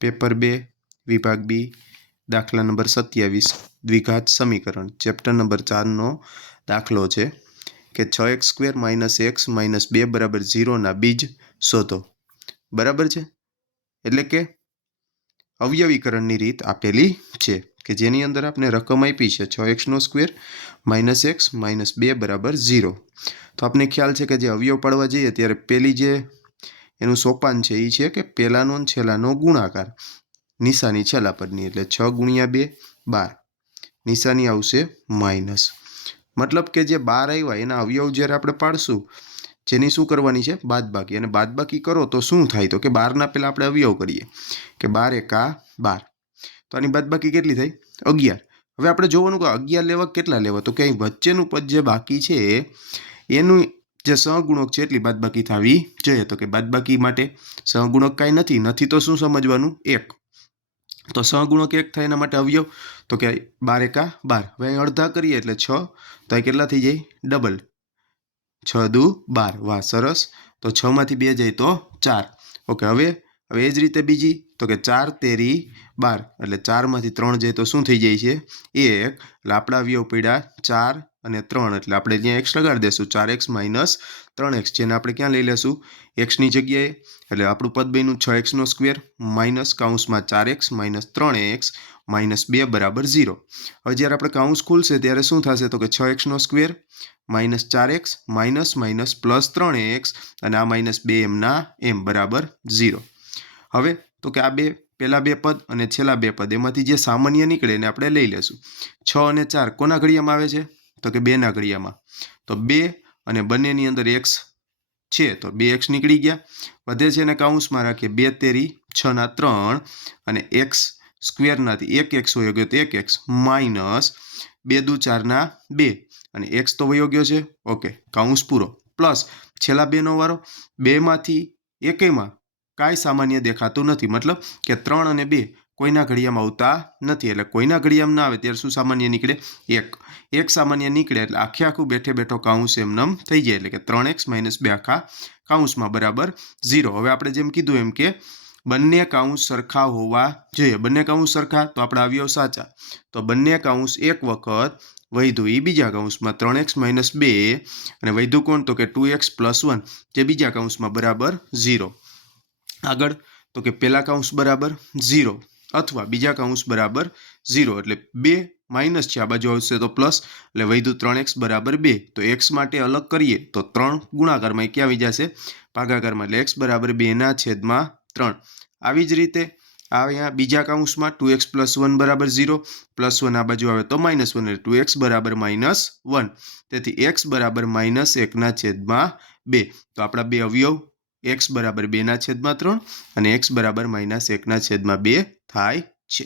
Paper 2 विभाग B दाखला number 27 द्विघात समीकरण चेप्टर नंबर 4 नो दाखलो है कि 6x² - x - 2 बराबर 0 ना बीज शोधो। बराबर है एटले के अवयवीकरण की रीत आपेली है कि जेनी अंदर आपने रकम आपी है 6x² - x - 2 बराबर 0। तो आपने ख्याल है कि जे अवयव पड़वा जाइए त्यारे पेली जे एनु सोपान है ये है कि पहलानो ने छेल्लानो गुणाकार निशानी छेल्ला पदनी एटले 6 × 2 12 निशानी आवशे माइनस। मतलब के जे 12 आव्या एना अवयव ज्यारे आपणे पाडशुं जेनी शुं करवानी छे बादबाकी अने बादबाकी करो तो शुं थाय तो के 12 ना पहेला आपणे अवयव करीए कि 12 एका 12 तो आनी बादबाकी केटली थाय 11। हवे आपणे जोवानुं के 11 लेवा केटला लेवा तो के અહીં વચ્ચેનું પદ જે બાકી છે એનું જે સહગુણક છે એટલી બાદબાકી થવી જોઈએ તો કે બાદબાકી માટે સહગુણક કાંઈ નથી તો શું સમજવાનું 1 तो सहगुणक 1 થાય એના માટે અવયવ તો કે 12 એકા 12 હવે અહીં અડધા કરીએ એટલે 6 તો અહીં કેટલા થઈ જાય ડબલ 6 દુ 12 વાહ સરસ તો 6 માંથી 2 જાય તો 4 ઓકે હવે એ જ રીતે બીજી તો કે 4 તેરી 12 એટલે 4 માંથી 3 જાય તો શું થઈ જાય છે 1 એટલે આપણા અવયવ પડ્યા 4 અને 3 એટલે આપણે ત્યાં x લગાડી દેશું 4x - 3x જેને આપણે ક્યાં લઈ લેશું x ની જગ્યાએ એટલે આપણું પદ બન્યું 6x² માઇનસ કૌંસમાં 4x - 3x - 2 બરાબર 0। હવે જ્યારે આપણે કૌંસ ખુલશે ત્યારે શું થશે તો કે 6x² - 4x minus plus 3x અને આ -2 એમના એમ બરાબર 0। હવે તો કે આ બે પહેલા બે પદ અને છેલ્લા બે પદ એમાંથી જે સામાન્ય નીકળે એને આપણે લઈ લેશું 6 અને 4 કોના ઘડિયામાં આવે છે તો કે 2 ના ઘડિયામાં તો 2 અને બંનેની અંદર x છે તો 2x નીકળી ગયા વધે છે એને કૌંસમાં રાખીએ 2 તેરી 6 ના 3 અને x² નાથી 1x વયો ગયો તો 1x માઇનસ 2 દુ 4 ના 2 અને x તો વયો ગયો છે ઓકે કૌંસ પૂરો પ્લસ છેલ્લા બે નો વારો 2 માંથી એકેયમાં કાંઈ સામાન્ય દેખાતું નથી मतलब કે 3 અને 2 કોઈના ઘડિયામાં આવતા નથી એટલે કોઈના ઘડિયામાં ના આવે ત્યારે શું સામાન્ય નીકળે 1 સામાન્ય નીકળે એટલે આખે આખું બેઠે બેઠો કૌંસ એમનેમ થઈ જાય એટલે કે 3x - 2 આખા કૌંસમાં બરાબર 0। હવે આપણે જેમ કીધું એમ કે બંને કૌંસ સરખા હોવા જોઈએ બંને કૌંસ સરખા તો આપણા અવયવ સાચા તો બંને કૌંસ એક વખત વૈધું એ બીજા કૌંસમાં 3x - 2 અને વૈધું કોણ તો કે 2x + 1 જે બીજા કૌંસમાં બરાબર 0। આગળ તો કે પહેલા કૌંસ બરાબર 0 અથવા બીજા કૌંસ બરાબર 0 એટલે 2 માઇનસ છે આ બાજુ આવશે તો પ્લસ એટલે વૈધું 3x બરાબર 2 તો x માટે અલગ કરીએ તો 3 ગુણાકારમાં ક્યાં આવી જશે ભાગાકારમાં એટલે x બરાબર 2 ના છેદમાં 3। આવી જ રીતે આ અહીંયા બીજા કૌંસમાં 2x + 1 બરાબર 0 +1 આ બાજુ આવે તો -1 એટલે 2x બરાબર -1 તેથી x બરાબર -1 ના છેદમાં 2 તો આપણા બે અવયવ x બરાબર 2 ના છેદમાં 3 અને x બરાબર -1 ના છેદમાં 2 થાય છે।